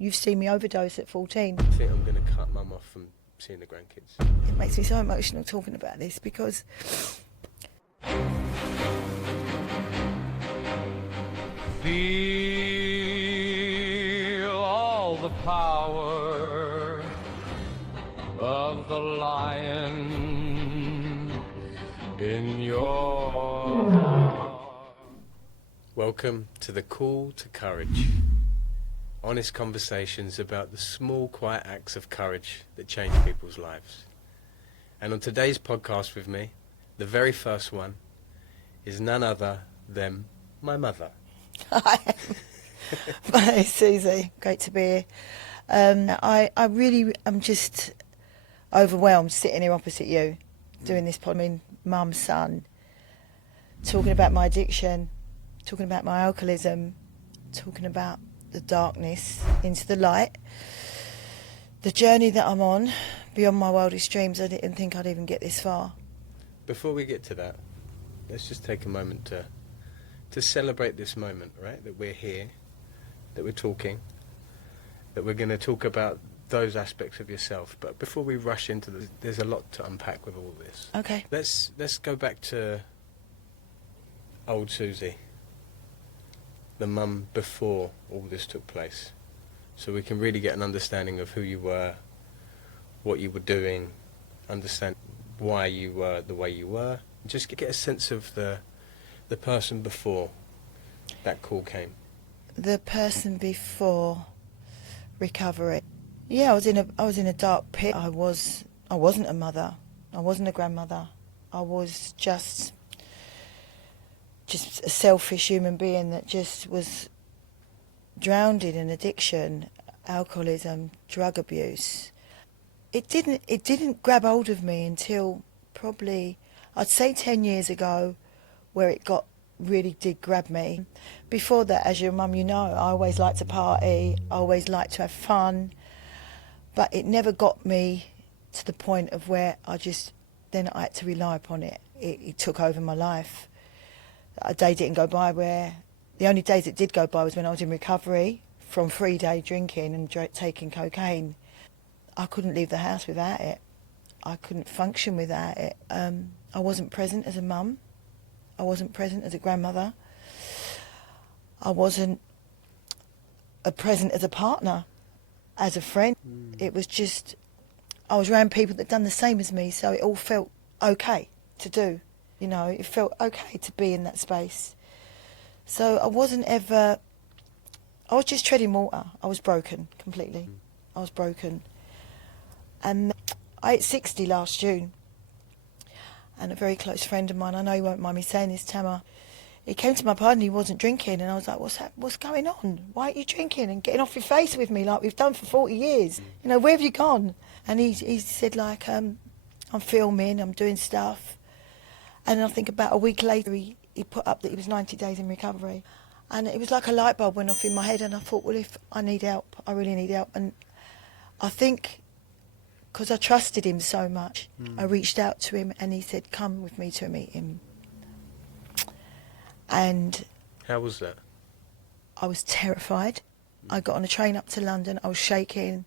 you've seen me overdose at 14. I think I'm going to cut Mum off from seeing the grandkids. It makes me so emotional talking about this because feel all the power of the lion in your heart. Welcome to the Call to Courage. Honest conversations about the small, quiet acts of courage that change people's lives. And on today's podcast with me, the very first one is none other than my mother. Hi, my name's Susie. Great to be here. I really am just overwhelmed sitting here opposite you, doing this pod. I mean, mum, son, talking about my addiction, talking about my alcoholism, talking about the darkness into the light, the journey that I'm on, beyond my wildest dreams. I didn't think I'd even get this far. Before we get to that, let's just take a moment to celebrate this moment, right? That we're here, that we're talking, that we're going to talk about those aspects of yourself. But before we rush into this, there's a lot to unpack with all this. Okay. Let's go back to old Susie, the mum before all this took place, so we can really get an understanding of who you were, what you were doing, understand why you were the way you were, just get a sense of the person before that call came. The person before recovery. Yeah, I was in a dark pit. I wasn't a mother. I wasn't a grandmother. I was just a selfish human being that just was drowned in addiction, alcoholism, drug abuse. It didn't grab hold of me until probably, I'd say 10 years ago, where it really did grab me. Before that, as your mum, you know, I always liked to party, I always liked to have fun, but it never got me to the point of where I had to rely upon it. It took over my life. A day didn't go by where, the only days it did go by was when I was in recovery from 3-day drinking and taking cocaine. I couldn't leave the house without it. I couldn't function without it. I wasn't present as a mum. I wasn't present as a grandmother. I wasn't present as a partner, as a friend. It was just, I was around people that done the same as me, so it all felt okay to do. You know, it felt okay to be in that space. So I was just treading water. I was broken completely. I was broken. And I hit 60 last June. And a very close friend of mine, I know you won't mind me saying this, Tama, he came to my party and he wasn't drinking. And I was like, what's going on? Why aren't you drinking and getting off your face with me like we've done for 40 years? You know, where have you gone? And he said, like, I'm filming, I'm doing stuff. And I think about a week later, he put up that he was 90 days in recovery. And it was like a light bulb went off in my head, and I thought, well, if I need help, I really need help. And I think, because I trusted him so much, I reached out to him, and he said, come with me to a meeting. And How was that? I was terrified. I got on a train up to London, I was shaking.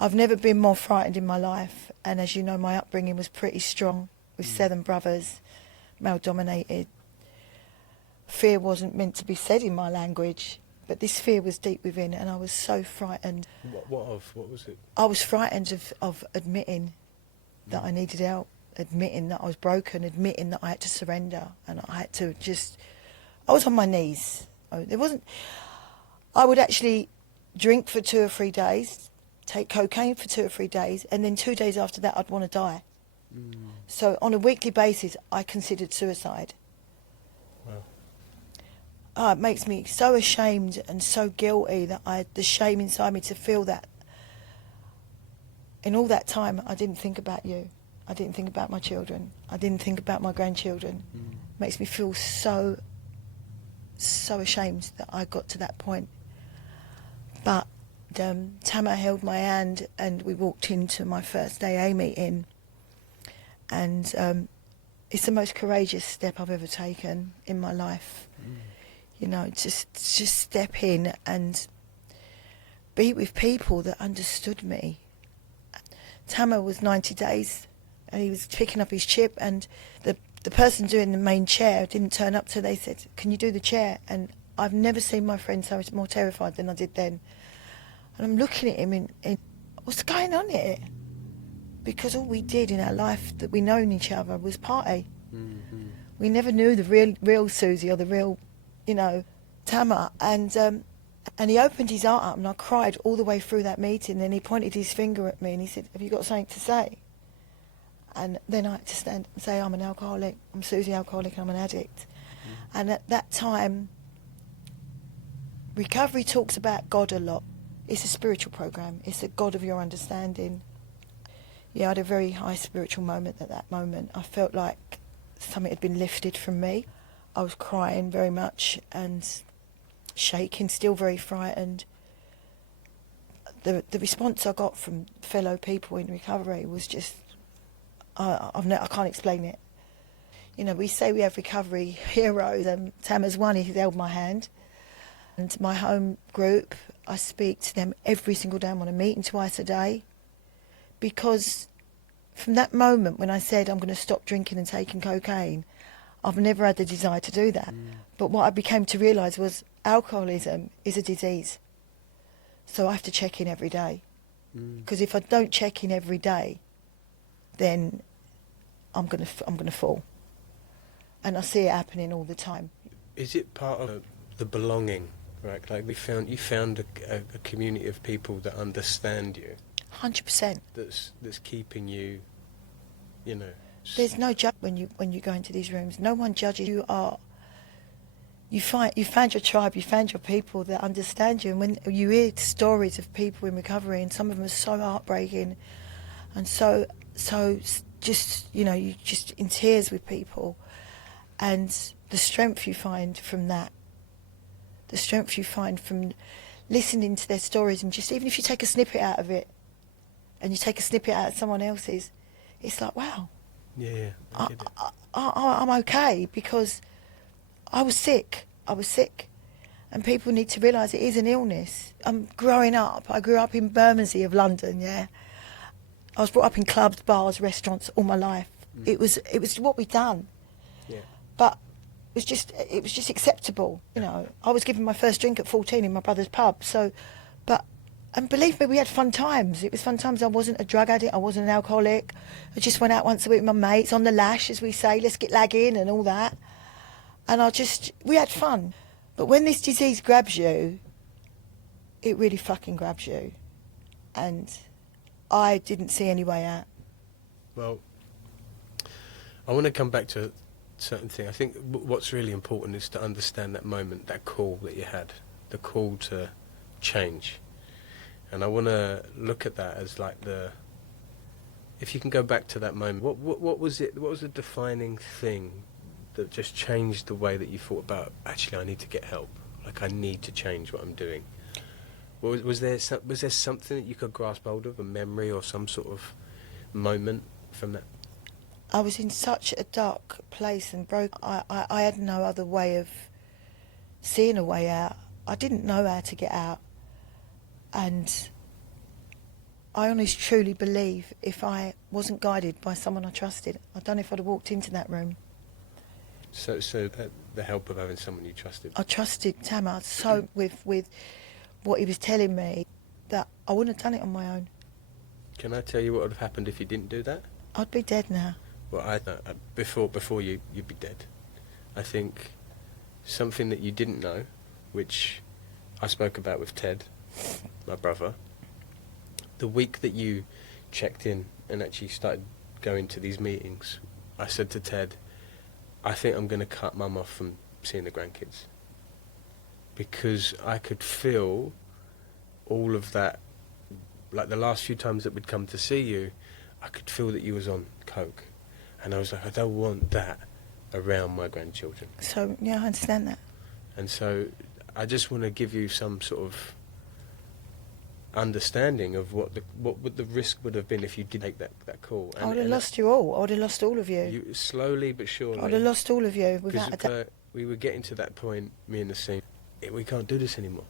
I've never been more frightened in my life, and as you know, my upbringing was pretty strong, with 7 brothers, male-dominated. Fear wasn't meant to be said in my language, but this fear was deep within, and I was so frightened. What was it? I was frightened of admitting that I needed help, admitting that I was broken, admitting that I had to surrender, and I had to I was on my knees. I would actually drink for 2 or 3 days, take cocaine for 2 or 3 days, and then 2 days after that I'd want to die. So on a weekly basis, I considered suicide. Wow. Oh, it makes me so ashamed and so guilty that I had the shame inside me to feel that. In all that time, I didn't think about you. I didn't think about my children. I didn't think about my grandchildren. It makes me feel so ashamed that I got to that point. But Tama held my hand and we walked into my first AA meeting. And it's the most courageous step I've ever taken in my life. You know, just step in and be with people that understood me. Tamer was 90 days and he was picking up his chip, and the person doing the main chair didn't turn up, so they said, can you do the chair? And I've never seen my friend so more terrified than I did then. And I'm looking at him in what's going on here? Because all we did in our life that we known each other was party. Mm-hmm. We never knew the real Susie or the real, Tamer. And he opened his heart up, and I cried all the way through that meeting. Then he pointed his finger at me and he said, have you got something to say? And then I had to stand and say, I'm an alcoholic, I'm Susie alcoholic, and I'm an addict. And at that time, recovery talks about God a lot. It's a spiritual program. It's a God of your understanding. Yeah, I had a very high spiritual moment at that moment. I felt like something had been lifted from me. I was crying very much and shaking, still very frightened. The response I got from fellow people in recovery was just, I can't explain it. We say we have recovery heroes, and Tamer's one. He held my hand. And my home group, I speak to them every single day. I'm on a meeting twice a day, because from that moment when I said I'm going to stop drinking and taking cocaine, I've never had the desire to do that. But what I became to realise was alcoholism is a disease. So I have to check in every day. Because if I don't check in every day, then I'm going to fall. And I see it happening all the time. Is it part of the belonging, right? Like you found a community of people that understand you. 100%. That's keeping you, There's no judge when you go into these rooms. No one judges. You found your tribe. You found your people that understand you. And when you hear stories of people in recovery, and some of them are so heartbreaking, and so just you just in tears with people, and the strength you find from that, the strength you find from listening to their stories, and just even if you take a snippet out of it, and you take a snippet out of someone else's, it's like, wow. Yeah. I'm okay, because I was sick, and people need to realise it is an illness. Growing up, I grew up in Bermondsey of London, yeah. I was brought up in clubs, bars, restaurants all my life. It was what we'd done. Yeah. But it was just acceptable, I was given my first drink at 14 in my brother's pub, and believe me, we had fun times. It was fun times. I wasn't a drug addict, I wasn't an alcoholic. I just went out once a week with my mates on the lash, as we say, let's get lagging and all that. And we had fun. But when this disease grabs you, it really fucking grabs you. And I didn't see any way out. Well, I want to come back to a certain thing. I think what's really important is to understand that moment, that call that you had, the call to change. And I want to look at that as like if you can go back to that moment, what was it? What was the defining thing that just changed the way that you thought about, actually, I need to get help. Like, I need to change what I'm doing. Was there something that you could grasp hold of, a memory or some sort of moment from that? I was in such a dark place and broke. I had no other way of seeing a way out. I didn't know how to get out. And I honestly, truly believe if I wasn't guided by someone I trusted, I don't know if I'd have walked into that room. So the help of having someone you trusted. I trusted Tamer so with what he was telling me that I wouldn't have done it on my own. Can I tell you what would have happened if you didn't do that? I'd be dead now. Well, before you'd be dead. I think something that you didn't know, which I spoke about with Ted, my brother, the week that you checked in and actually started going to these meetings, I said to Ted, I think I'm going to cut Mum off from seeing the grandkids, because I could feel all of that. Like the last few times that we'd come to see you, I could feel that you was on coke, and I was like, I don't want that around my grandchildren. So yeah, I understand that. And so I just want to give you some sort of understanding of what the risk would have been if you did take that call. I would have lost you all. I would have lost all of you. You slowly but surely. I would have lost all of you without a doubt. We were getting to that point, me and Nassim, we can't do this anymore.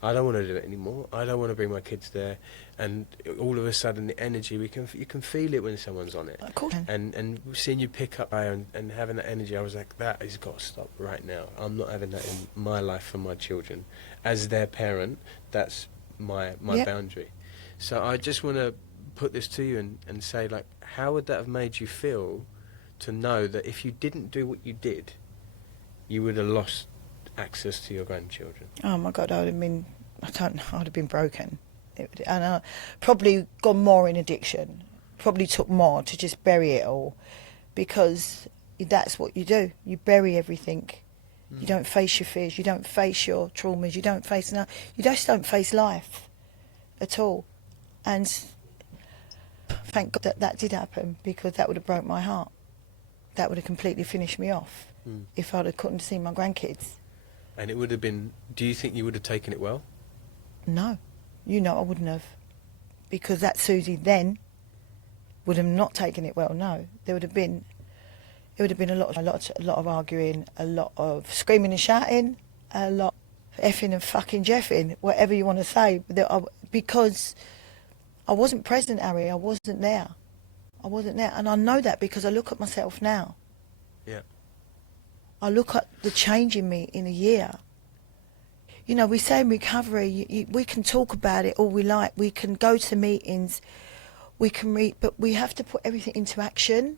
I don't want to do it anymore. I don't want to bring my kids there. And all of a sudden, the energy, you can feel it when someone's on it. Of course. And seeing you pick up and having that energy, I was like, that has got to stop right now. I'm not having that in my life for my children. As their parent, that's my Yep. boundary. So I just want to put this to you and say, like, how would that have made you feel to know that if you didn't do what you did, you would have lost access to your grandchildren? Oh my God, I would have been, I don't know, I would have been broken. And I probably gone more in addiction. Probably took more to just bury it all, because that's what you do. You bury everything. You don't face your fears. You don't face your traumas. You just don't face life at all. And thank God that did happen, because that would have broke my heart. That would have completely finished me off if I'd have couldn't see my grandkids. And it would have been, do you think you would have taken it well? No, I wouldn't have, because that Susie then would have not taken it well. No, it would have been a lot of arguing, a lot of screaming and shouting, a lot of effing and fucking jeffing, whatever you want to say, because I wasn't present, Harry. I wasn't there, and I know that because I look at myself now. Yeah. I look at the change in me in a year. You know, we say in recovery, we can talk about it all we like. We can go to meetings, we can read, but we have to put everything into action.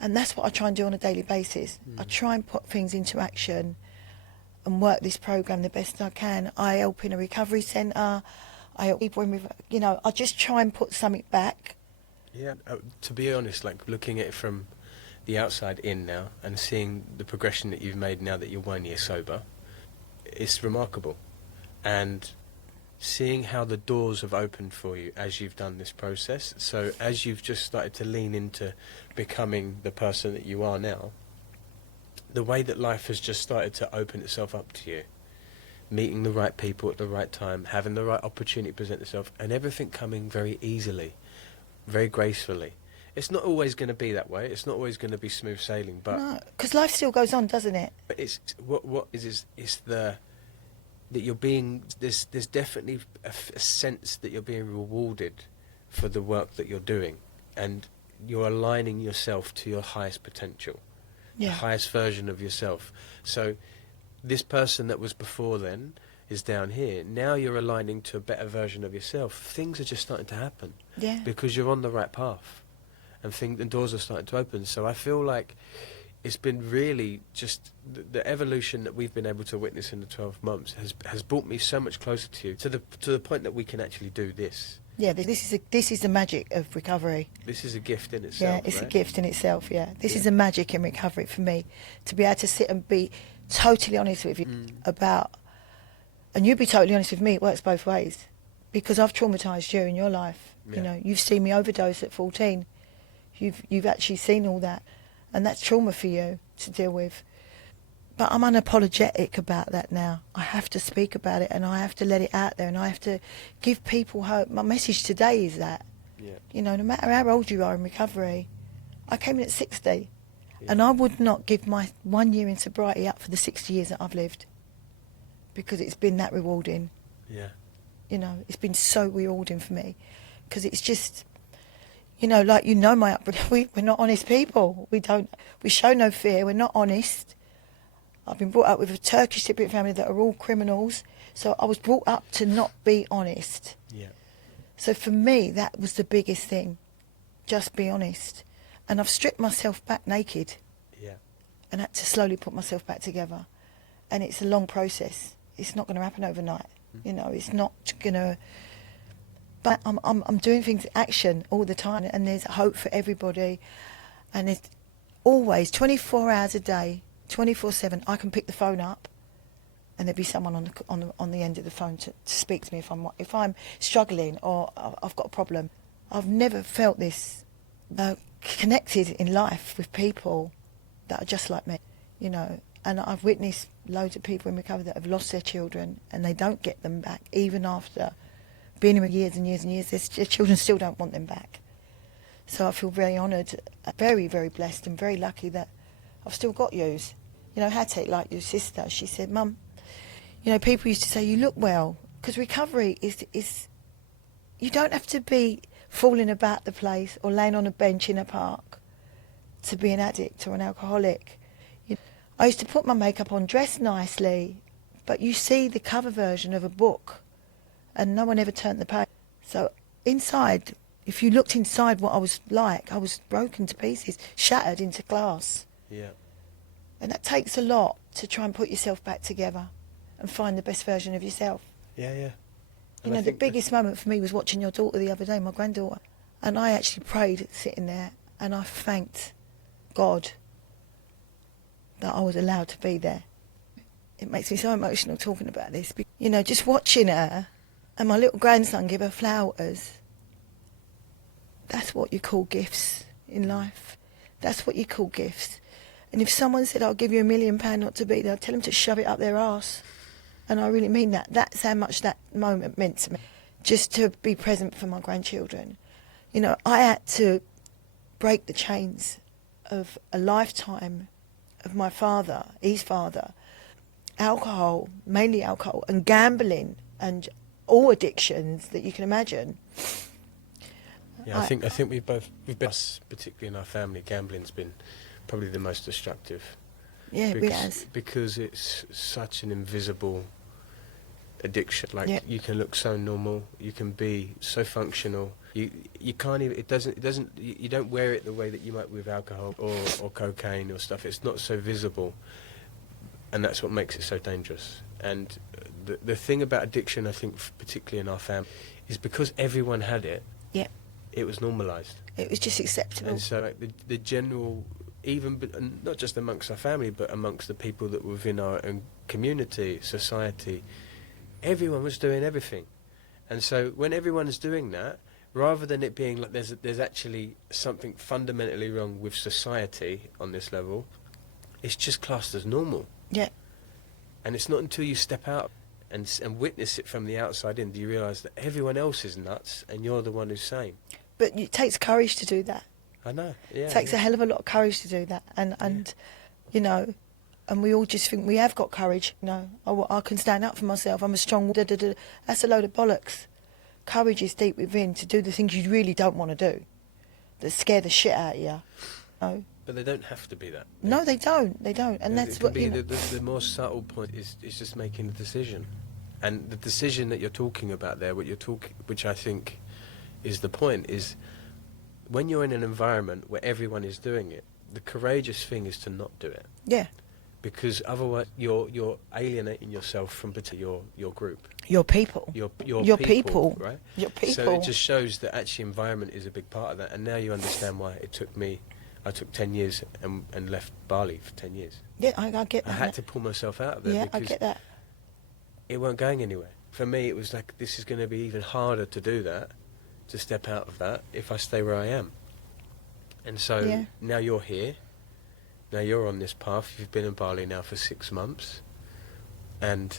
And that's what I try and do on a daily basis. I try and put things into action and work this program the best I can. I help in a recovery centre. I help people I just try and put something back. Yeah. To be honest, like, looking at it from the outside in now and seeing the progression that you've made now that you're 1 year sober, it's remarkable. And seeing how the doors have opened for you as you've done this process. So as you've just started to lean into becoming the person that you are now, the way that life has just started to open itself up to you, meeting the right people at the right time, having the right opportunity to present itself, and everything coming very easily, very gracefully. It's not always going to be that way. It's not always going to be smooth sailing, but No, because life still goes on, doesn't it? it's what is that you're being, there's definitely a sense that you're being rewarded for the work that you're doing, and you're aligning yourself to your highest potential, the highest version of yourself. So this person that was before then is down here. Now you're aligning to a better version of yourself. Things are just starting to happen because you're on the right path, and doors are starting to open. So I feel like it's been really just the evolution that we've been able to witness in the 12 months has brought me so much closer to you, to the point that we can actually do this. Yeah, this is the magic of recovery. This is a gift in itself. Yeah, it's right? a gift in itself. Yeah, this is the magic in recovery for me, to be able to sit and be totally honest with you about, and you be totally honest with me. It works both ways, because I've traumatised you in your life. Yeah. You know, you've seen me overdose at 14. You've actually seen all that, and that's trauma for you to deal with. But I'm unapologetic about that now. I have to speak about it, and I have to let it out there, and I have to give people hope. My message today is that, you know, no matter how old you are in recovery, I came in at 60, and I would not give my 1 year in sobriety up for the 60 years that I've lived, because it's been that rewarding. Yeah. You know, it's been so rewarding for me, because it's just, you know, like, you know, my upbringing, we're not honest people. We show no fear. We're not honest. I've been brought up with a Turkish Cypriot family that are all criminals, so I was brought up to not be honest. Yeah. So for me, that was the biggest thing, just be honest. And I've stripped myself back naked, and had to slowly put myself back together. And it's a long process. It's not going to happen overnight. You know, it's not going to. But I'm doing things in action all the time, and there's hope for everybody. And it's always 24 hours a day. 24/7, I can pick the phone up, and there'll be someone on the end of the phone to speak to me if I'm struggling or I've got a problem. I've never felt this connected in life with people that are just like me, you know. And I've witnessed loads of people in recovery that have lost their children, and they don't get them back even after being in years and years and years. Their children still don't want them back. So I feel very honoured, very, very blessed, and very lucky that I've still got yous. You know, Hattie, like your sister, she said, Mum, You know, people used to say, you look well, because recovery is, you don't have to be falling about the place or laying on a bench in a park to be an addict or an alcoholic. I used to put my makeup on, dress nicely, but you see the cover version of a book and no one ever turned the page. So inside, if you looked inside what I was like, I was broken to pieces, shattered into glass. Yeah. And that takes a lot to try and put yourself back together and find the best version of yourself. Yeah, yeah. You And I know, the think biggest moment for me was watching your daughter the other day, my granddaughter. And I actually prayed sitting there and I thanked God that I was allowed to be there. It makes me so emotional talking about this. You know, just watching her and my little grandson give her flowers. That's what you call gifts in life. That's what you call gifts. And if someone said, I'll give you £1 million not to be there, I'd tell them to shove it up their arse. And I really mean that. That's how much that moment meant to me. Just to be present for my grandchildren. You know, I had to break the chains of a lifetime of my father, his father, alcohol, mainly alcohol, and gambling, and all addictions that you can imagine. Yeah, I think we've been, particularly in our family, gambling's been probably the most destructive. Yeah, it has. Because it's such an invisible addiction. Like, Yeah. you can look so normal, you can be so functional. You can't even. It doesn't. You don't wear it the way that you might with alcohol or cocaine or stuff. It's not so visible, and that's what makes it so dangerous. And the thing about addiction, I think, particularly in our family, is because everyone had it. Yeah. It was normalised. It was just acceptable. And so, like, the general, and not just amongst our family, but amongst the people that were within our own community, society, everyone was doing everything. And so, when everyone is doing that, rather than it being like there's actually something fundamentally wrong with society on this level, it's just classed as normal. Yeah. And it's not until you step out and witness it from the outside in do you realise that everyone else is nuts and you're the one who's sane. But it takes courage to do that. I know, yeah. It takes a hell of a lot of courage to do that. And you know, and we all just think we have got courage. You know, oh, I can stand up for myself. I'm a strong... That's a load of bollocks. Courage is deep within to do the things you really don't want to do, that scare the shit out of you. No. But they don't have to be that. No, they don't. They don't. And that's what, you know... The more subtle point is just making a decision. And the decision that you're talking about there, which I think is the point, is when you're in an environment where everyone is doing it, the courageous thing is to not do it. Yeah. Because otherwise you're alienating yourself from your group. Your people. Your people. Right? Your people. So it just shows that actually environment is a big part of that. And now you understand why I took 10 years and left Bali for 10 years. Yeah, I get that. I had to pull myself out of there. Yeah, because I get that. it weren't going anywhere. For me, it was like, this is going to be even harder to do that, to step out of that, if I stay where I am. And so now you're here. Now you're on this path. You've been in Bali now for 6 months. And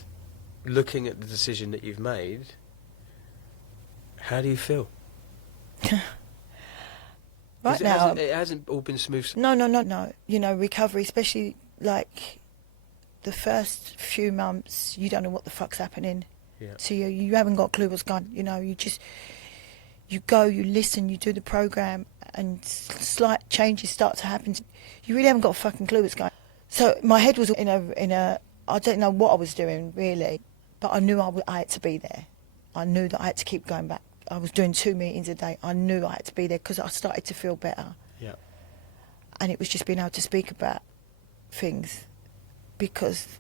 looking at the decision that you've made, how do you feel? Right now... It hasn't all been smooth. No. You know, recovery, especially like the first few months, you don't know what the fuck's happening to you. You haven't got a clue what's going on. You know, you go, you listen, you do the program, and slight changes start to happen. You really haven't got a fucking clue what's going on. So my head was in a I don't know what I was doing really, but I knew I had to be there. I knew that I had to keep going back. I was doing 2 meetings a day. I knew I had to be there because I started to feel better. Yeah. And it was just being able to speak about things, because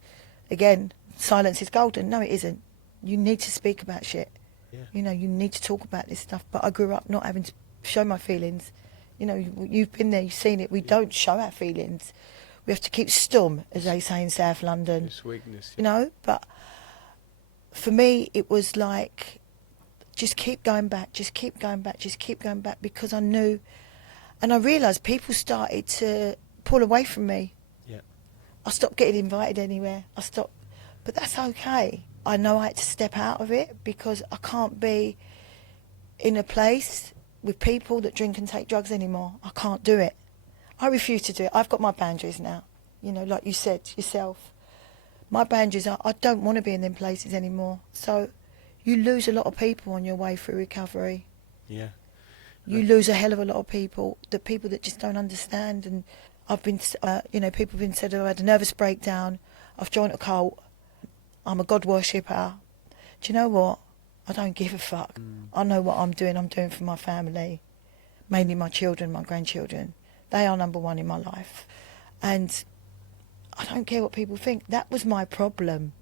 again, silence is golden. No, it isn't. You need to speak about shit. Yeah. You know, you need to talk about this stuff. But I grew up not having to show my feelings. You know, you've been there, you've seen it. We don't show our feelings. We have to keep stum, as they say in South London. It's weakness. You know, but for me, it was like, just keep going back, just keep going back, just keep going back, because I knew, and I realised people started to pull away from me. Yeah. I stopped getting invited anywhere. But that's okay. I know I had to step out of it, because I can't be in a place with people that drink and take drugs anymore. I can't do it. I refuse to do it. I've got my boundaries now, you know, like you said yourself. My boundaries are, I don't want to be in them places anymore. So you lose a lot of people on your way through recovery. Yeah. You lose a hell of a lot of people, the people that just don't understand. And I've been, people have been said I've had a nervous breakdown, I've joined a cult, I'm a God worshipper. Do you know what? I don't give a fuck. I know what I'm doing for my family, mainly my children, my grandchildren. They are number one in my life. And I don't care what people think. That was my problem.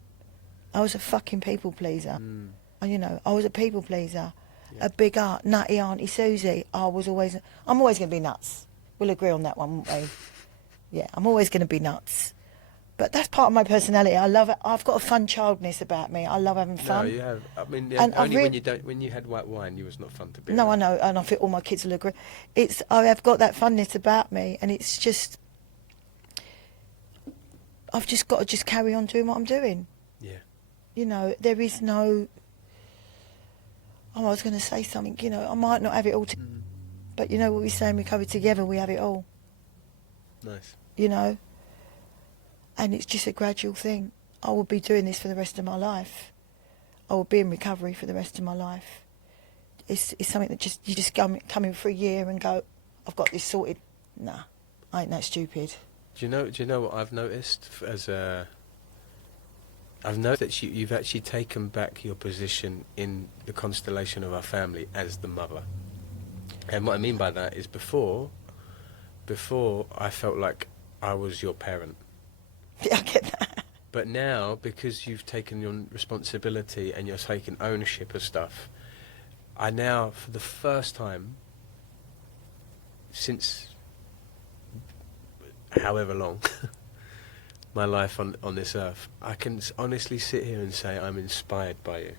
I was a fucking people pleaser. And, I was a people pleaser. Yeah. A big nutty Auntie Susie. I'm always going to be nuts. We'll agree on that one, won't we? Yeah, I'm always going to be nuts. But that's part of my personality. I love it. I've got a fun childness about me. I love having fun. No, you have. I mean, And only when you had white wine, you was not fun to be No, around. I know, and I think all my kids will agree. I have got that funness about me, and it's just, I've just got to just carry on doing what I'm doing. Yeah. There is no. I was going to say something. I might not have it all, but you know what we say in Recovery Together, we have it all. Nice. And it's just a gradual thing. I will be doing this for the rest of my life. I will be in recovery for the rest of my life. It's something that you just come in for a year and go, I've got this sorted. Nah, I ain't that stupid. Do you know what I've noticed I've noticed that you've actually taken back your position in the constellation of our family as the mother. And what I mean by that is before I felt like I was your parent. Yeah, I get that. But now, because you've taken your responsibility and you're taking ownership of stuff, I now, for the first time since however long my life on this earth, I can honestly sit here and say I'm inspired by you.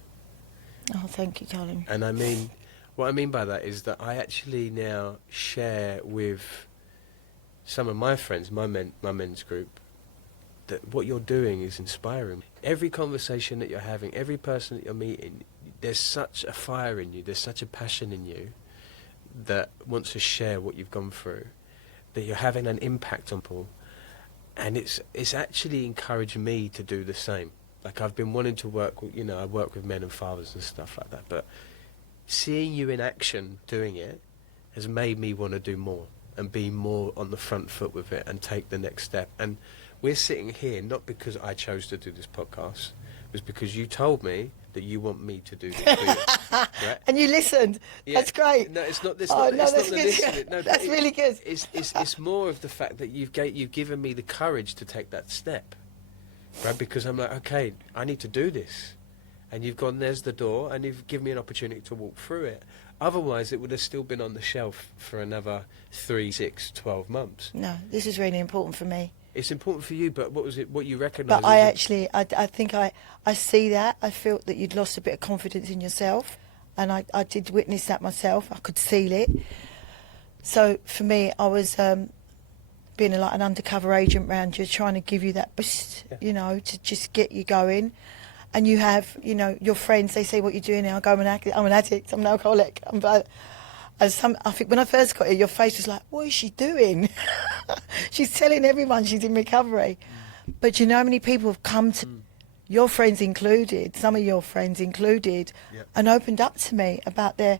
Oh, thank you, darling. And I mean, what I mean by that is that I actually now share with some of my friends, my men's group, that what you're doing is inspiring. Every conversation that you're having, every person that you're meeting, there's such a fire in you, there's such a passion in you that wants to share what you've gone through, that you're having an impact on people. And it's actually encouraged me to do the same. Like, I've been wanting to work with, I work with men and fathers and stuff like that, but seeing you in action doing it has made me want to do more and be more on the front foot with it and take the next step. And we're sitting here not because I chose to do this podcast, it was because you told me that you want me to do this for you. Right? And you listened. Yeah. That's great. No, it's not this. Oh, It's no, not that's the good. listening. No, That's really good. It's more of the fact that you've given me the courage to take that step, right? Because I'm like, okay, I need to do this, and you've gone, there's the door, and you've given me an opportunity to walk through it. Otherwise, it would have still been on the shelf for another 3, 6, 12 months. No, this is really important for me. It's important for you, but what was it? What you recognise? But I think I see that. I felt that you'd lost a bit of confidence in yourself, and I did witness that myself. I could feel it. So for me, I was being like an undercover agent round you, trying to give you that boost, to just get you going. And you have, your friends, they say, what you're doing now. I go, I'm an addict, I'm an alcoholic. I think when I first got here, your face was like, what is she doing? She's telling everyone she's in recovery. But you know how many people have come to, your friends included, some of your friends included, Yep. and opened up to me about their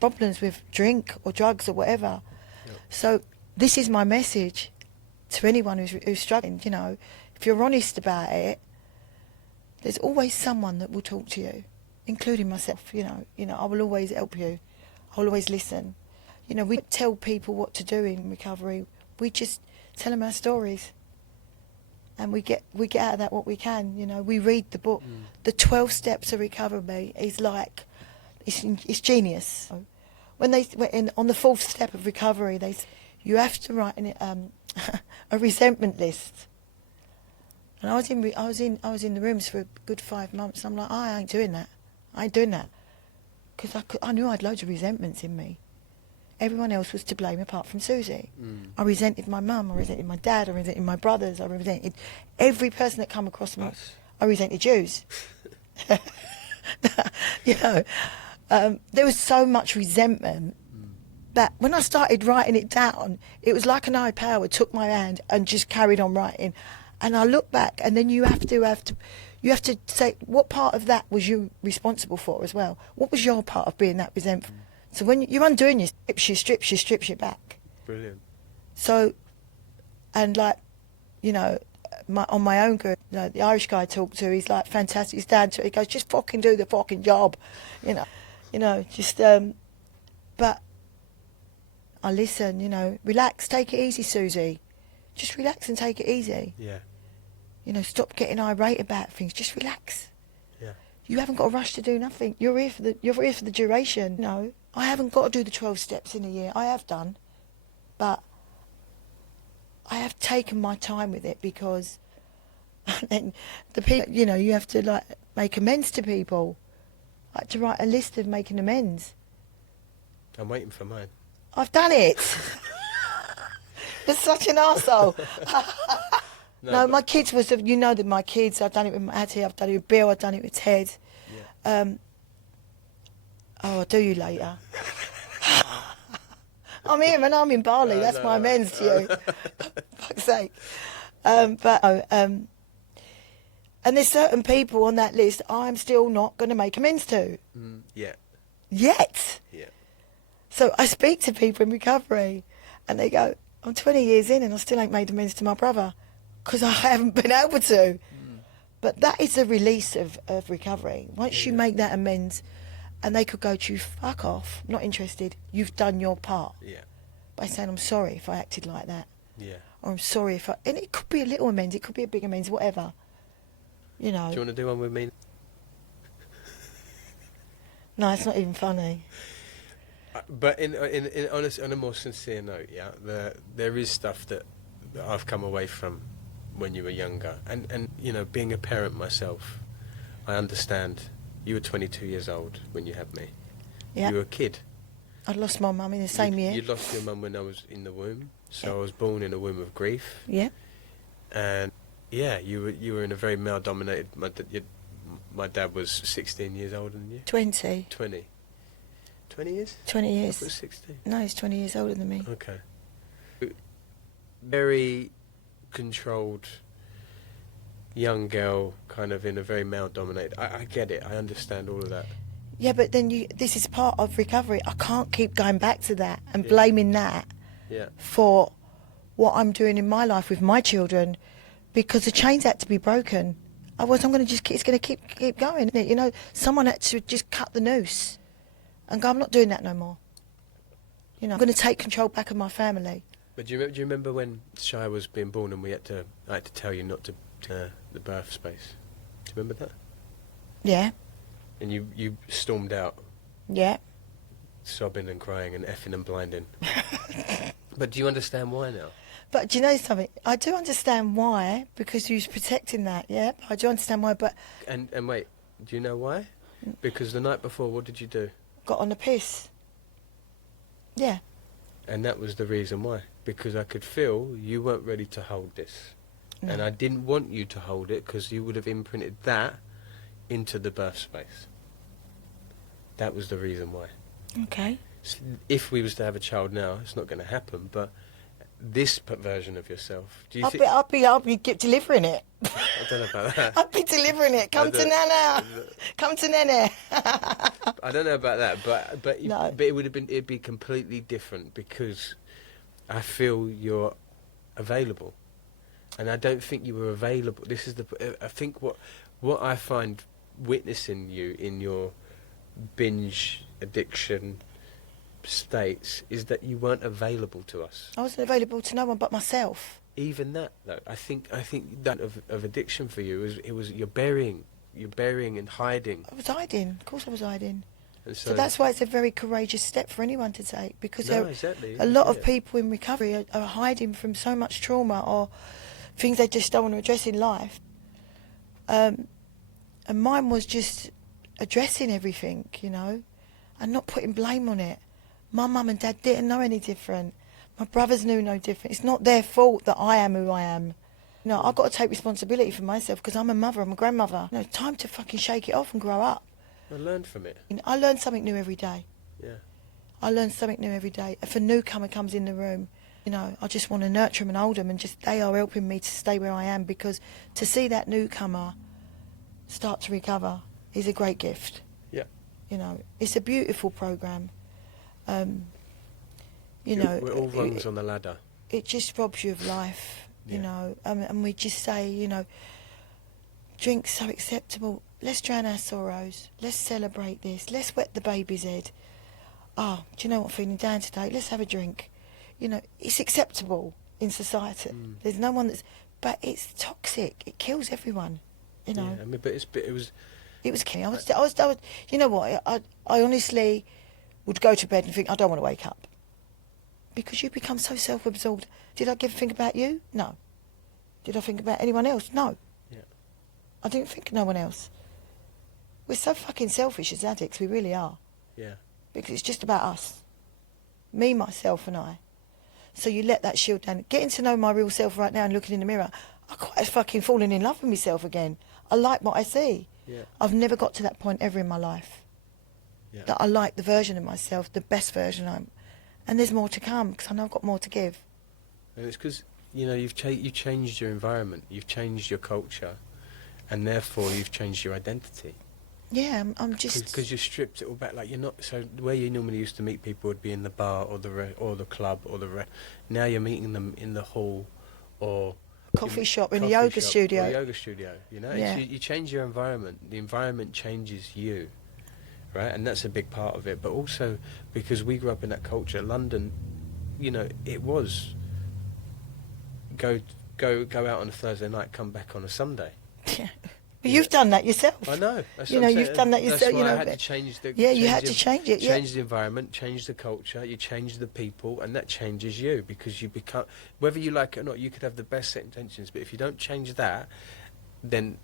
problems with drink or drugs or whatever. Yep. So this is my message to anyone who's struggling. If you're honest about it, there's always someone that will talk to you, including myself. I will always help you. I'll always listen. We tell people what to do in recovery. We just tell them our stories, and we get out of that what we can. We read the book. The 12 Steps of Recovery is like, it's genius. When on the 4th step of recovery, you have to write a resentment list. And I was in the rooms for a good 5 months. I'm like, I ain't doing that. I ain't doing that. Because I knew I had loads of resentments in me. Everyone else was to blame apart from Susie. I resented my mum, I resented my dad, I resented my brothers, I resented every person that come across me. I resented Jews. There was so much resentment that when I started writing it down, it was like an high power took my hand and just carried on writing. And I look back, and then you have to say, what part of that was you responsible for as well? What was your part of being that resentful? So when you're undoing your strips you back. Brilliant. So, and like, you know, on my own group, you know, the Irish guy I talked to, he's like fantastic. His dad, he goes, just fucking do the fucking job, you know, just. But I listen, you know, relax, take it easy, Susie. Just relax and take it easy. Yeah. You know, stop getting irate about things. Just relax. Yeah. You haven't got a rush to do nothing. You're here for the duration. No, I haven't got to do the 12 steps in a year. I have done, but I have taken my time with it because then the people, you know, you have to like make amends to people. I had to write a list of making amends. I'm waiting for mine. I've done it. You're such an arsehole. No, my kids was, you know that my kids, I've done it with Matty, I've done it with Bill, I've done it with Ted. Yeah. I'll do you later. I'm here and I'm in Bali, that's my amends to you. Fuck's sake. And there's certain people on that list I'm still not going to make amends to. Yeah. Yet. Yeah. So I speak to people in recovery and they go, I'm 20 years in and I still ain't made amends to my brother because I haven't been able to. But that is a release of recovery. Once you make that amends, and they could go to you, fuck off, not interested, you've done your part. Yeah. By saying, I'm sorry if I acted like that. Yeah. Or I'm sorry if I... And it could be a little amends, it could be a big amends, whatever. You know. Do you want to do one with me? No, it's not even funny. But on a more sincere note, yeah, there is stuff that I've come away from when you were younger, and you know, being a parent myself, I understand. You were 22 years old when you had me. Yeah. You were a kid. I lost my mum in the same year. You lost your mum when I was in the womb, so I was born in a womb of grief. Yeah. And yeah, you were in a very male-dominated. My dad was 16 years older than you. 20. 20. 20 years? 20 I years. thought it was 16. No, he's 20 years older than me. Okay. Very controlled young girl, kind of in a very male-dominated... I get it. I understand all of that. Yeah, but then this is part of recovery. I can't keep going back to that and blaming that Yeah. for what I'm doing in my life with my children, because the chains had to be broken. Otherwise, it's going to keep going. You know, someone had to just cut the noose and go, I'm not doing that no more. You know, I'm going to take control back of my family. But do you remember when Shai was being born and I had to tell you not to the birth space? Do you remember that? Yeah. And you stormed out, Yeah. sobbing and crying and effing and blinding. But do you understand why now? But do you know something? I do understand why, because you was protecting that, yeah? I do understand why, but... And wait, do you know why? Because the night before, what did you do? Got on the piss. Yeah. And that was the reason why. Because I could feel you weren't ready to hold this. No. And I didn't want you to hold it because you would have imprinted that into the birth space. That was the reason why. Okay. If we was to have a child now, it's not going to happen, but this version of yourself, do you think... I'll be delivering it. I don't know about that. I'll be delivering it. Come to Nana. Come to Nene. I don't know about that, but No. but it'd be completely different because I feel you're available, and I don't think you were available. This is I think what I find witnessing you in your binge addiction states is that you weren't available to us. I wasn't available to no one but myself. Even that, though, I think that of addiction for you was you're burying and hiding. I was hiding. Of course I was hiding. And So that's why it's a very courageous step for anyone to take, because exactly, a lot of yeah. people in recovery are hiding from so much trauma or things they just don't want to address in life. And mine was just addressing everything, you know, and not putting blame on it. My mum and dad didn't know any different. My brothers knew no different. It's not their fault that I am who I am. No, I've got to take responsibility for myself because I'm a mother, I'm a grandmother. You know, it's time to fucking shake it off and grow up. I learned from it. I learn something new every day. Yeah. I learn something new every day. If a newcomer comes in the room You know, I just want to nurture them and hold them, and just they are helping me to stay where I am, because to see that newcomer start to recover is a great gift. Yeah. You know, it's a beautiful program. You know, we're all rungs on the ladder. it just robs you of life. You Yeah. know, and we just say, you know, drink's so acceptable. Let's drown our sorrows. Let's celebrate this. Let's wet the baby's head. Oh, do you know what? I'm feeling down today. Let's have a drink. You know, it's acceptable in society. There's no one that's, but it's toxic. It kills everyone. You know. Yeah, I mean, but it was. It was killing. I was. You know what? I honestly would go to bed and think, I don't want to wake up, because you become so self-absorbed. Did I give a think about you? No. Did I think about anyone else? No. Yeah. I didn't think of no one else. We're so fucking selfish as addicts. We really are. Yeah. Because it's just about us. Me, myself, and I. So you let that shield down. Getting to know my real self right now and looking in the mirror, I'm quite fucking falling in love with myself again. I like what I see. Yeah. I've never got to that point ever in my life. Yeah. That I like the version of myself, the best version I'm. And there's more to come, because I know I've got more to give. And it's because, you know, you've changed your environment, you've changed your culture, and therefore you've changed your identity. Yeah, I'm just... Because you stripped it all back. Like, you're not... So where you normally used to meet people would be in the bar or the club or now you're meeting them in the hall or... Coffee shop, in a yoga studio. Or a yoga studio, you know? Yeah. You change your environment. The environment changes you, right? And that's a big part of it. But also, because we grew up in that culture, London, you know, it was... Go out on a Thursday night, come back on a Sunday. Yeah. But you've done that yourself. I know. That's You what know, I'm saying. you've done that yourself. That's why You know, I had to change the. yeah, you had to change it. Change the environment, change the culture. You change the people, and that changes you, because you become. Whether you like it or not, you could have the best set intentions, but if you don't change that, then,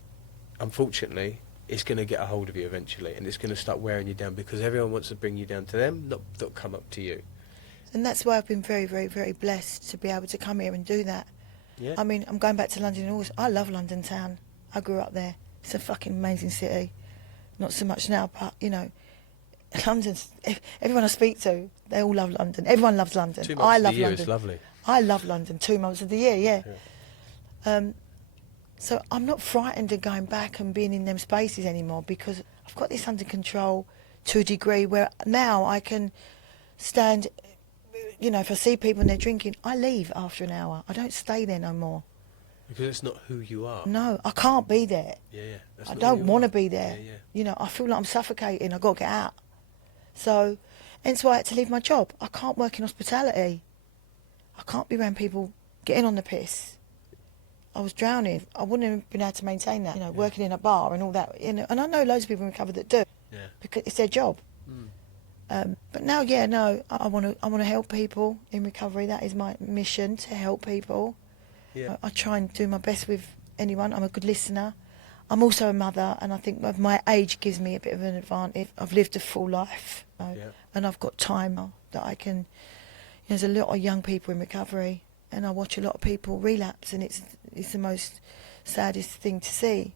unfortunately, it's going to get a hold of you eventually, and it's going to start wearing you down, because everyone wants to bring you down to them, not come up to you. And that's why I've been very, very, very blessed to be able to come here and do that. Yeah. I mean, I'm going back to London in August. I love London town. I grew up there. It's a fucking amazing city. Not so much now, but, you know, London's... Everyone I speak to, they all love London. Everyone loves London. 2 months I of love the year London. is lovely. I love London 2 months of the year, yeah. Yeah. So I'm not frightened of going back and being in them spaces anymore, because I've got this under control to a degree where now I can stand... You know, if I see people and they're drinking, I leave after an hour. I don't stay there no more. Because it's not who you are. No, I can't be there. Yeah, yeah. That's I not don't who you want to are. be there. Yeah, yeah. You know, I feel like I'm suffocating. I've got to get out. So, hence why I had to leave my job. I can't work in hospitality. I can't be around people getting on the piss. I was drowning. I wouldn't have been able to maintain that, you know, working in a bar and all that. You know, and I know loads of people in recovery that do, Yeah. because it's their job. But now, yeah, no, I want to help people in recovery. That is my mission, to help people. Yeah. I try and do my best with anyone. I'm a good listener. I'm also a mother, and I think my age gives me a bit of an advantage. I've lived a full life, you know, Yeah. and I've got time now that I can... There's a lot of young people in recovery, and I watch a lot of people relapse, and it's the most saddest thing to see.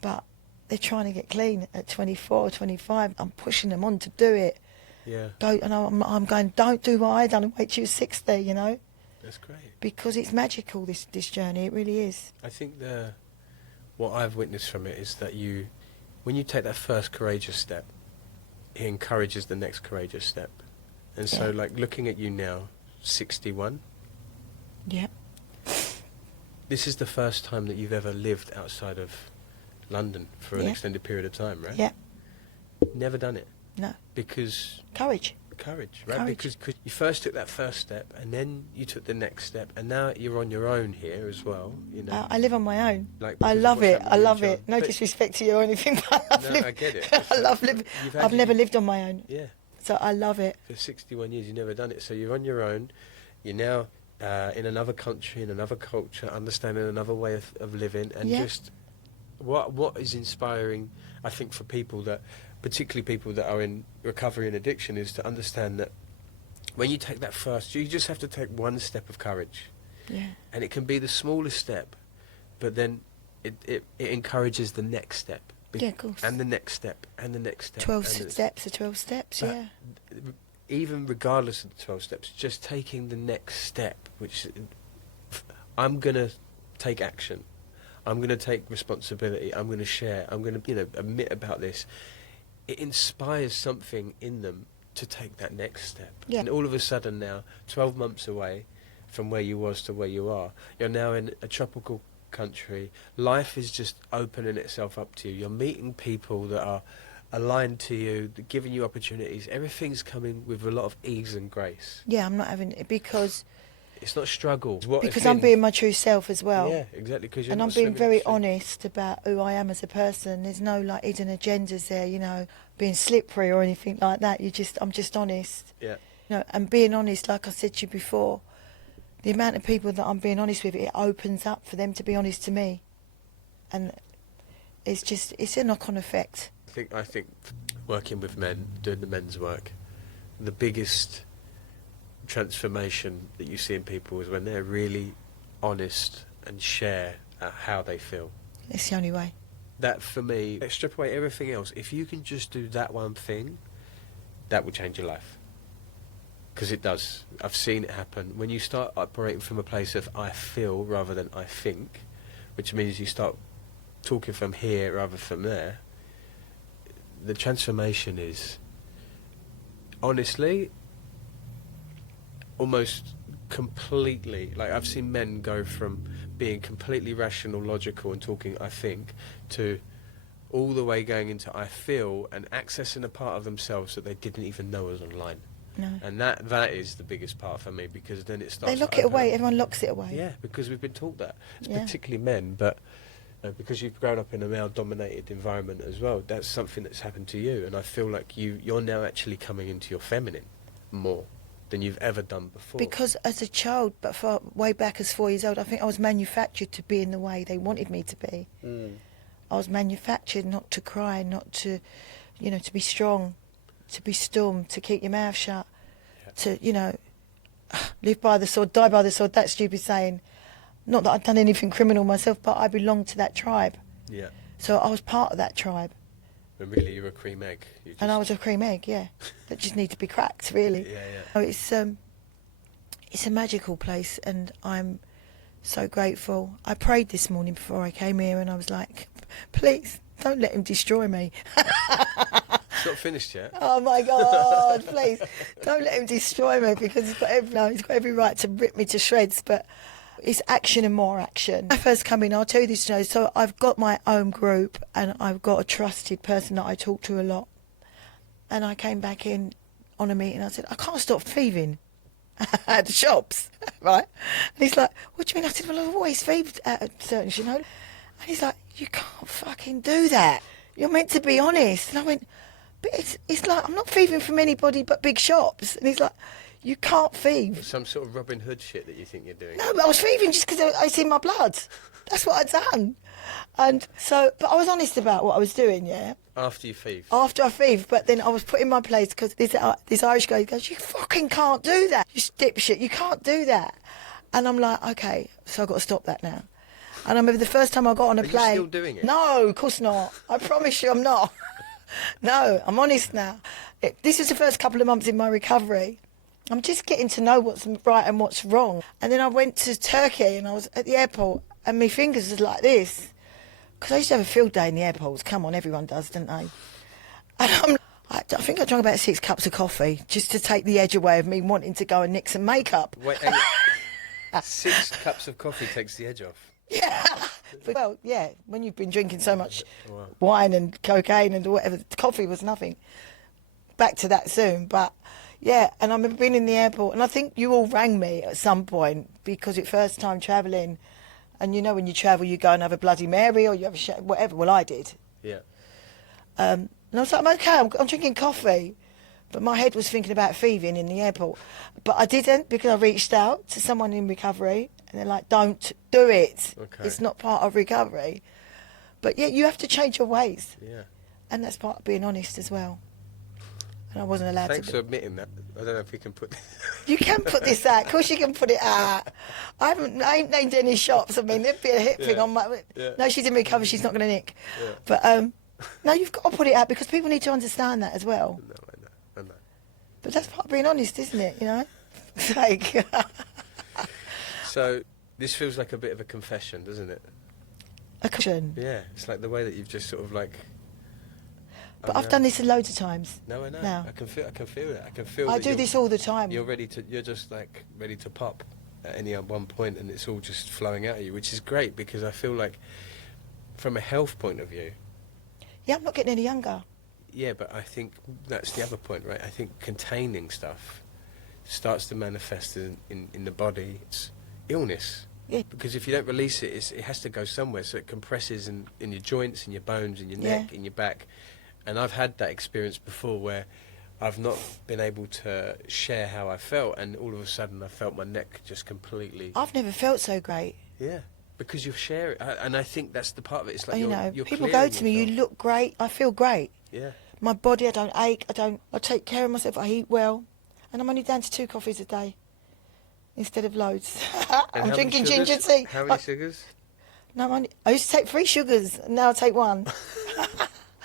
But they're trying to get clean at 24 or 25. I'm pushing them on to do it. Yeah. And I'm going, don't do what I done and wait till you're 60, you know, That's great. because it's magical, this journey. It really is. I think what I've witnessed from it is that when you take that first courageous step, it encourages the next courageous step. And so, Yeah. like, looking at you now, 61, Yeah. this is the first time that you've ever lived outside of London for an Yeah. extended period of time, right? Yeah. Never done it. No. Because Courage. courage, right? Courage. Because you first took that first step, and then you took the next step, and now you're on your own here as well, you know. I live on my own. Like, I because of love what's it. happened I with love John. it. No But- disrespect to you or anything, but I love No, living. I get it. I love living. You've had I've your- never lived on my own. Yeah. So I love it. For 61 years, you've never done it. So you're on your own. You're now in another country, in another culture, understanding another way of living. And Yeah. just what is inspiring, I think, for people that, particularly people that are in recovery and addiction, is to understand that when you take that first, you just have to take one step of courage. Yeah. And it can be the smallest step, but then it encourages the next step. Yeah, of course. And the next step, and the next step. 12 and the- steps are 12 steps, But yeah. even regardless of the 12 steps, just taking the next step, which I'm going to take action. I'm going to take responsibility. I'm going to share. I'm going to, admit about this. It inspires something in them to take that next step. Yeah. And all of a sudden now, 12 months away from where you was to where you are, you're now in a tropical country. Life is just opening itself up to you. You're meeting people that are aligned to you, giving you opportunities. Everything's coming with a lot of ease and grace. Yeah, I'm not having it because It's not struggle. because I'm being my true self as well. Yeah, exactly. Because And I'm being very honest about who I am as a person. There's no like hidden agendas there, being slippery or anything like that. I'm just honest. Yeah. And being honest, like I said to you before, the amount of people that I'm being honest with, it opens up for them to be honest to me. And it's a knock-on effect. I think working with men, doing the men's work, the biggest transformation that you see in people is when they're really honest and share how they feel. It's the only way. That, for me, strip away everything else. If you can just do that one thing, that will change your life. Because it does. I've seen it happen. When you start operating from a place of I feel rather than I think, which means you start talking from here rather from there, the transformation is, honestly, almost completely, like I've seen men go from being completely rational, logical and talking I think, to all the way going into I feel and accessing a part of themselves that they didn't even know was online. No. And that is the biggest part for me, because then it starts They lock to it open away. up. Everyone locks it away. Yeah, because we've been taught that. It's Yeah. particularly men, but because you've grown up in a male-dominated environment as well, that's something that's happened to you. And I feel like you're now actually coming into your feminine more than you've ever done before. Because as a child, but way back as 4 years old, I think I was manufactured to be in the way they wanted me to be. I was manufactured not to cry, not to, to be strong, to be stum, to keep your mouth shut, to, live by the sword, die by the sword. That stupid saying. Not that I'd done anything criminal myself, but I belonged to that tribe. Yeah. So I was part of that tribe. But really, you're a cream egg. And I was a cream egg, yeah. That just need to be cracked, really. Yeah, yeah. Oh, it's a magical place, and I'm so grateful. I prayed this morning before I came here, and I was like, please, don't let him destroy me. It's not finished yet. Oh, my God, please, don't let him destroy me, because he's got every right to rip me to shreds, but it's action and more action. When I first come in, I'll tell you this, so I've got my own group, and I've got a trusted person that I talk to a lot. And I came back in on a meeting, I said, I can't stop thieving at the shops, right? And he's like, what do you mean? I said, well, I've always thieved at certain, And he's like, you can't fucking do that. You're meant to be honest. And I went, but it's like, I'm not thieving from anybody but big shops. And he's like, you can't thieve. Some sort of Robin Hood shit that you think you're doing. No, but I was thieving just because it's in my blood. That's what I'd done. And so, but I was honest about what I was doing, yeah. After you thieved. After I thieved, but then I was put in my place because this Irish guy goes, you fucking can't do that. You dipshit, you can't do that. And I'm like, okay, so I've got to stop that now. And I remember the first time I got on a Are you plane. still doing it? No, of course not. I promise you I'm not. No, I'm honest now. This was the first couple of months in my recovery. I'm just getting to know what's right and what's wrong. And then I went to Turkey and I was at the airport and my fingers was like this. Because I used to have a field day in the airports. Come on, everyone does, don't they? And I think I drank about 6 cups of coffee just to take the edge away of me wanting to go and nick some makeup. Wait, 6 cups of coffee takes the edge off. Yeah. Well, yeah, when you've been drinking so much wine and cocaine and whatever, coffee was nothing. Back to that soon, but yeah, and I remember being in the airport, and I think you all rang me at some point because it's first time travelling, and when you travel, you go and have a Bloody Mary or you have a whatever. Well, I did. Yeah. And I was like, I'm okay, I'm drinking coffee. But my head was thinking about thieving in the airport. But I didn't, because I reached out to someone in recovery and they're like, don't do it. Okay. It's not part of recovery. But yeah, you have to change your ways. Yeah. And that's part of being honest as well. And I wasn't allowed Thanks to. for admitting that. I don't know if we can put... You can put this out. Of course you can put it out. I ain't named any shops. I mean, there'd be a hit thing on my... Yeah. No, she's in recovery. She's not going to nick. Yeah. But no, you've got to put it out because people need to understand that as well. No, I know. But that's part of being honest, isn't it? You know, it's like So this feels like a bit of a confession, doesn't it? a cushion. Yeah, it's like the way that you've just sort of like. But I've done this loads of times. No, I know. Now. I can feel it. I can feel. I that do you're- this all the time. You're ready to. You're just like ready to pop at any one point, and it's all just flowing out of you, which is great because I feel like, from a health point of view. Yeah, I'm not getting any younger. Yeah, but I think that's the other point, right? I think containing stuff starts to manifest in the body. It's illness. Yeah. Because if you don't release it, it has to go somewhere, so it compresses in your joints, in your bones, in your neck, Yeah. in your back. And I've had that experience before where I've not been able to share how I felt, and all of a sudden I felt my neck just completely... I've never felt so great. Yeah, because you share it. And I think that's the part of it. It's like You you're, know, you're people go clearing to me, you yourself. look great. I feel great. Yeah. My body, I don't ache. I take care of myself. I eat well. And I'm only down to 2 coffees a day instead of loads. And I'm how many drinking sugars? ginger tea. How many sugars? No, I used to take 3 sugars. And now I take 1.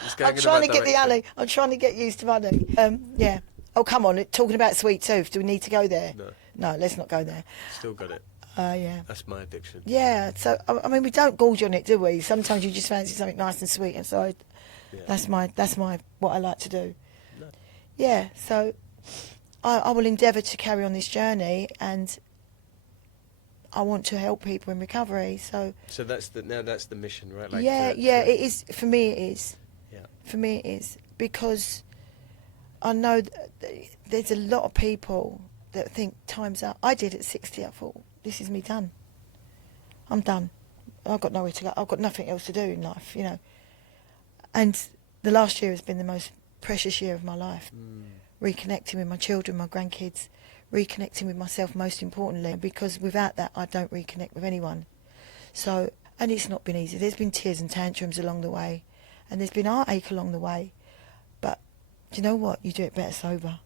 It's going I'm in trying to that get the direction. alley. I'm trying to get used to money. Yeah. Oh, come on. Talking about sweet tooth. Do we need to go there? No. No, let's not go there. Still got it. Yeah. That's my addiction. Yeah. So, I mean, we don't gorge on it, do we? Sometimes you just fancy something nice and sweet inside. Yeah. That's my what I like to do. No. Yeah. So, I will endeavour to carry on this journey, and I want to help people in recovery. So that's the mission, right? yeah, it is for me. It is. Yeah. For me, it is because I know there's a lot of people that think time's up. I did at 60. I thought, this is me done. I'm done. I've got nowhere to go. I've got nothing else to do in life, you know. And the last year has been the most precious year of my life. Reconnecting with my children, my grandkids, reconnecting with myself most importantly, because without that I don't reconnect with anyone. So, and it's not been easy. There's been tears and tantrums along the way, and there's been heartache along the way. But do you know what? You do it better sober.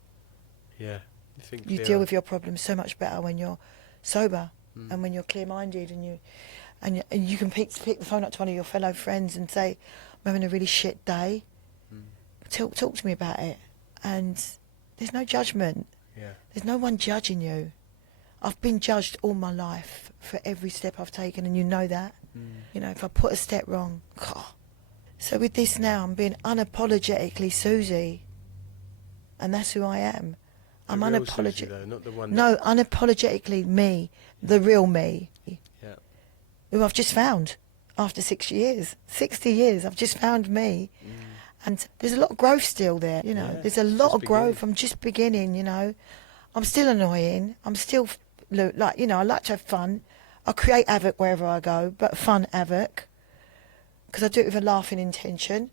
Yeah. You think You clearer. deal with your problems so much better when you're sober and when you're clear-minded, and you can pick the phone up to one of your fellow friends and say, I'm having a really shit day. Talk to me about it. And there's no judgment. Yeah. There's no one judging you. I've been judged all my life for every step I've taken, and you know that. You know, if I put a step wrong, God. So with this now, I'm being unapologetically Susie, and that's who I am. I'm The real Susie, unapologetic. though, not the one. No, unapologetically me, the real me, Yeah. who I've just found after 6 years, 60 years. I've just found me. And there's a lot of growth still there, you know. Yeah, There's a lot just of growth. beginning. I'm just beginning, you know. I'm still annoying. I'm still, like, you know, I like to have fun. I create havoc wherever I go, but fun havoc. Because I do it with a laughing intention.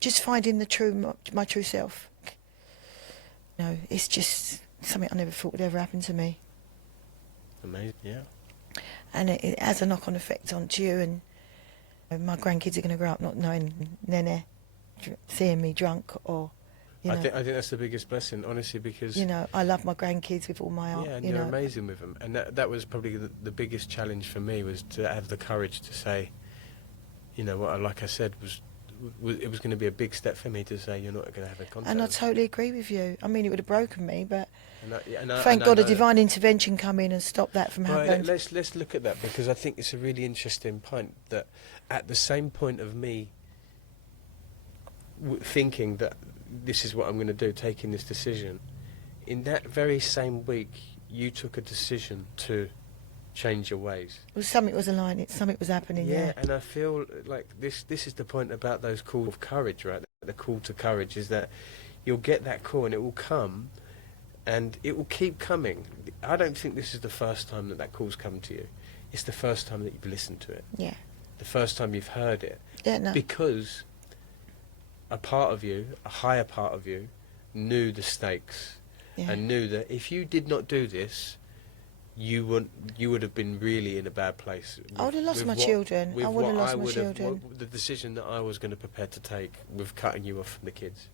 Just finding my true self. You know, it's just something I never thought would ever happen to me. Amazing. Yeah. And it has a knock-on effect onto you, and my grandkids are going to grow up not knowing Nene, seeing me drunk, or, you know. I think that's the biggest blessing, honestly, because You know, I love my grandkids with all my heart. yeah, and you you're know. amazing with them, and that was probably the biggest challenge for me, was to have the courage to say, you know, what like I said was it was going to be a big step for me to say you're not going to have a contact. And I totally agree with you. I mean, it would have broken me, but and thank and God I a divine intervention come in and stop that from Right, happening. let's look at that, because I think it's a really interesting point, that at the same point of me thinking that this is what I'm going to do, taking this decision, in that very same week you took a decision to change your ways. Well, something was aligning, something was happening, yeah. And I feel like this is the point about those calls of courage, right? The call to courage is that you'll get that call and it will come, and it will keep coming. I don't think this is the first time that call's come to you. It's the first time that you've listened to it. Yeah. The first time you've heard it. Yeah, no. Because a part of you, a higher part of you, knew the stakes Yeah. and knew that if you did not do this, you would have been really in a bad place. I would have lost my children. I would have lost my children. The decision that I was going to prepare to take with cutting you off from the kids.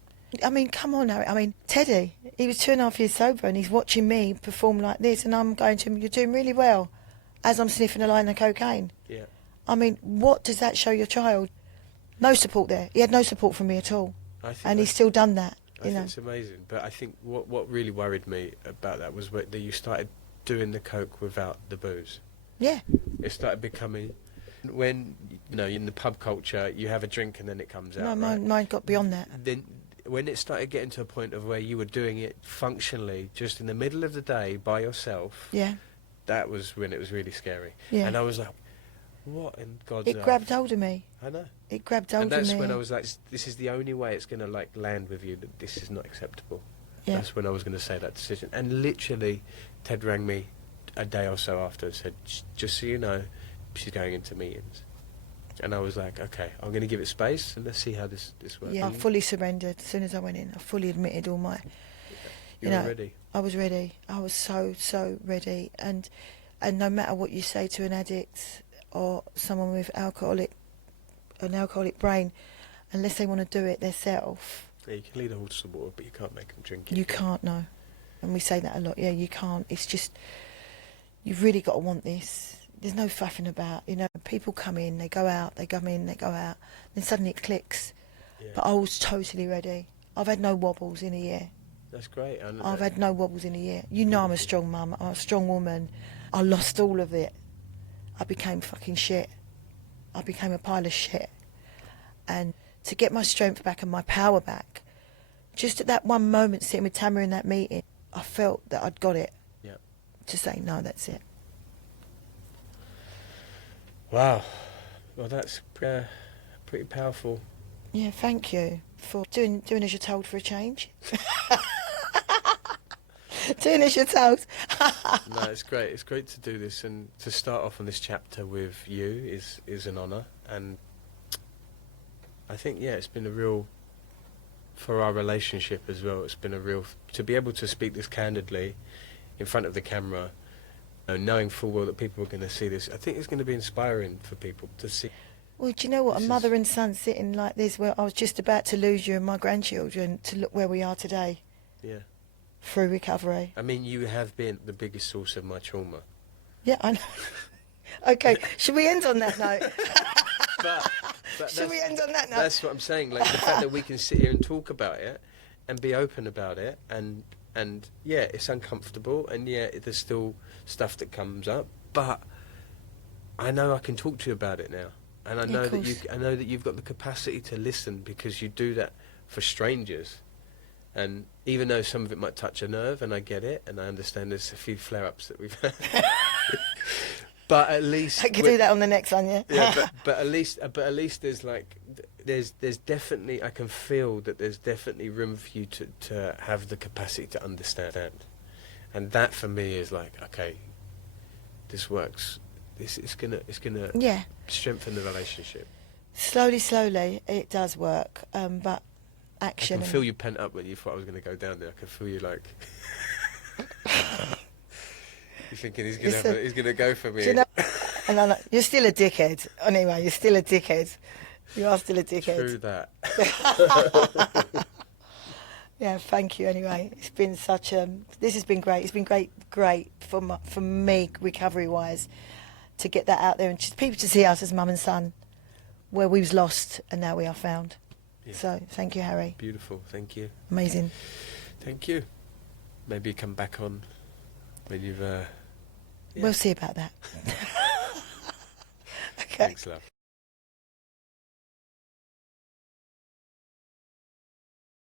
I mean, come on now. I mean, Teddy, he was 2.5 years sober, and he's watching me perform like this, and I'm going to him, you're doing really well, as I'm sniffing a line of cocaine. Yeah. I mean, what does that show your child? No support there. He had no support from me at all. I think And he's that's- still done that. I think it's amazing. But I think what really worried me about that was that you started doing the coke without the booze. Yeah. It started becoming, when, you know, in the pub culture, you have a drink and then it comes out, No, right? mine got beyond that. Then when it started getting to a point of where you were doing it functionally, just in the middle of the day by yourself, Yeah. that was when it was really scary. Yeah. And I was like, what in God's It earth? grabbed hold of me. I know. It grabbed hold And of that's me. when I was like, this is the only way it's going to like land with you, that this is not acceptable. Yeah. That's when I was going to say that decision. And literally, Ted rang me a day or so after and said, just so you know, she's going into meetings. And I was like, okay, I'm going to give it space and let's see how this works. Yeah, I fully surrendered as soon as I went in. I fully admitted all my... You were ready. I was ready. I was so ready. And no matter what you say to an addict or someone with an alcoholic brain, unless they want to do it themselves, Yeah, you can lead a horse to water, but you can't make them drink it. you can't, no. And we say that a lot. Yeah, you can't. It's just, you've really got to want this. There's no faffing about, you know. People come in, they go out, they come in, they go out. Then suddenly it clicks. Yeah. But I was totally ready. I've had no wobbles in a year. That's great. I've had no wobbles in a year. You know I'm a strong mum. I'm a strong woman. I lost all of it. I became fucking shit. I became a pile of shit. And to get my strength back and my power back, just at that one moment sitting with Tamara in that meeting, I felt that I'd got it. Yeah. To say, no, that's it. Wow. Well, that's pretty powerful. Yeah, thank you for doing as you're told for a change. Doing as you're told. No, it's great. It's great to do this, and to start off on this chapter with you is an honour. And I think, yeah, it's been a real, for our relationship as well, it's been a real, to be able to speak this candidly in front of the camera, knowing full well that people are going to see this. I think it's going to be inspiring for people to see. Well, do you know what? This A is- mother and son sitting like this, where I was just about to lose you and my grandchildren, to look where we are today Yeah. through recovery. I mean, you have been the biggest source of my trauma. Yeah, I know. Okay, should we end on that note? But Should we end on that note? That's what I'm saying. Like, the fact that we can sit here and talk about it and be open about it, and yeah, it's uncomfortable, and yeah, there's still stuff that comes up, but I know I can talk to you about it now, and I Yeah, know of that course. I know that you've got the capacity to listen, because you do that for strangers. And even though some of it might touch a nerve, and I get it, and I understand there's a few flare-ups that we've had, but at least I could do that on the next one, yeah? yeah, but at least there's like there's definitely, I can feel that there's definitely room for you to have the capacity to understand, and that for me is like, okay, this works. This it's gonna Yeah. strengthen the relationship. Slowly, it does work, but I action. can feel you pent up when you thought I was going to go down there. I can feel you like you're thinking he's gonna go for me. Do you know, and I'm like, you're still a dickhead. Anyway, you're still a dickhead. You are still a dickhead. True that. Yeah, thank you anyway. It's been such this has been great. It's been great for me, recovery-wise, to get that out there and just people to see us as mum and son, where we was lost and now we are found. Yeah. So, thank you, Harry. Beautiful. Thank you. Amazing. Thank you. Maybe come back on when you've. Yeah. We'll see about that. Okay. Thanks, love.